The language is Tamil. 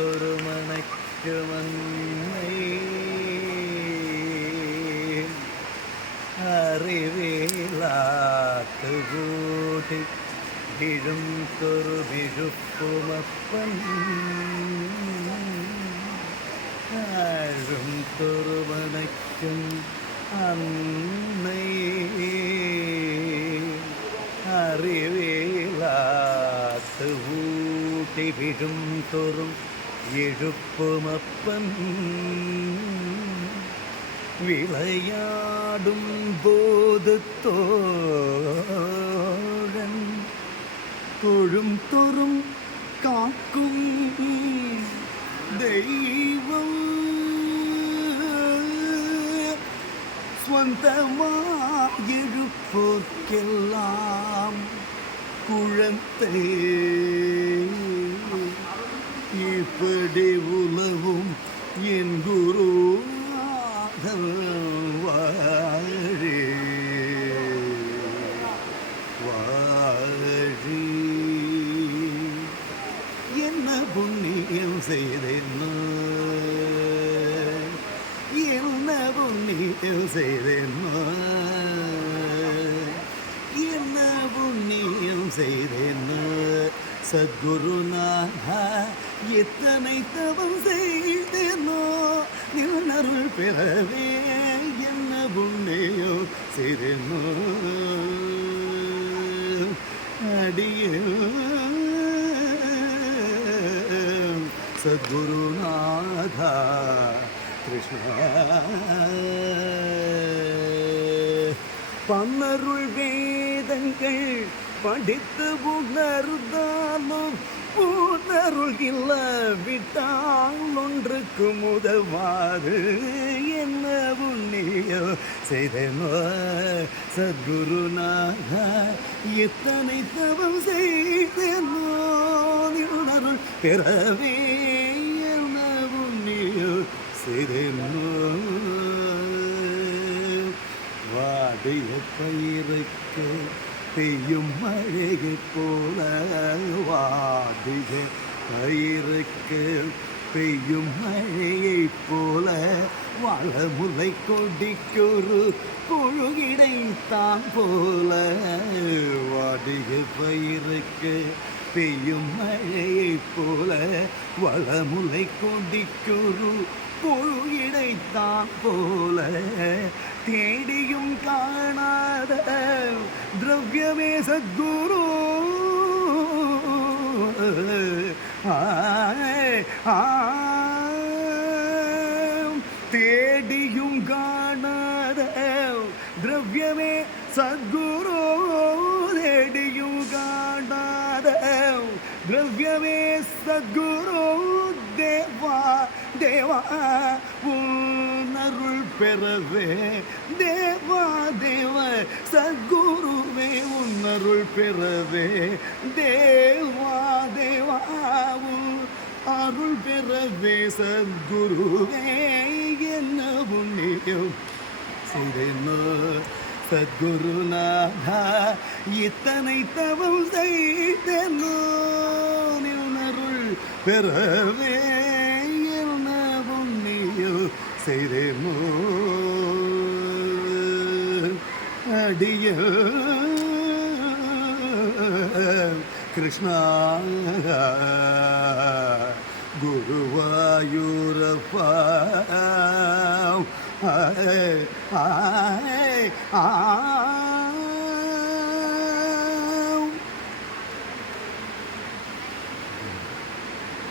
தொருமனைக்கு மன்னை அறிவேலாத்து கூட்டி விழும் தொரு விழுப்புமப்பன் ஆழும் தொருமனைக்கும் அன்னை அறிவேலாத்து ஊட்டி விழும் தொரும் எழுப்புமப்பன் விளையாடும் போது தோழன் தொழும் தொரும் காக்கும் தெய்வம் சொந்தமாயிருப்போர்க்கெல்லாம் குழந்தை இப்படி உலவும் என் குரு வாழி வாழி என்ன புண்ணியம் செய்தேன்னு என்ன புண்ணியம் செய்தேன்னு என்ன புண்ணியம் செய்தேன்னு சத்குருநாதா எத்தனை தவம் செய்தேனோ நின்னருள் பெறவே என்ன புண்ணியம் செய்தேனோ அடியே சத்குருநாதா கிருஷ்ணா பன்னருள் வேதங்கள் படித்து உணர்ந்தாலும் உணருள் இல்ல விட்டால் ஒன்றுக்கு உதவாது என்ன புண்ணியம் செய்தேனோ சத்குருநாதா எத்தனை தவம் செய்தேனோ உணருள் பெறவே என்ன புண்ணியம் செய்தேனோ வாடிய பயிருக்கு பெய்யும் மழையை போல வாடிய பயிருக்கு பெய்யும் மழையை போல வளமுலை கொடிக்கொரு கொழுகிடை தான் போல வாடிய பயிருக்கு பெய்யும் மழையை போல வளமுலை கொடிக்கொரு கொழுகிடைத்தான் போல தேடியும் காணாத திரவியமே சத்குரு தேடியும் காணாத திரவியமே சத்குரு தேடியும் காணாத திரவியமே சத்குரு தேவா தேவா உன்னருள் பெறவே தேவா தேவ சத்குருவே உன்னருள் பெறவே தேவா தேவா அருள் பெறவே சத்குருவே என்ன புண்ணியம் செய்தேனோ சத்குருநாதா இத்தனை தவம் செய்தேனோ நின்னருள் பெறவே என்ன புண்ணியம் செய்தேனோ அடிய கிருஷ்ணா குருவாயூரப்பா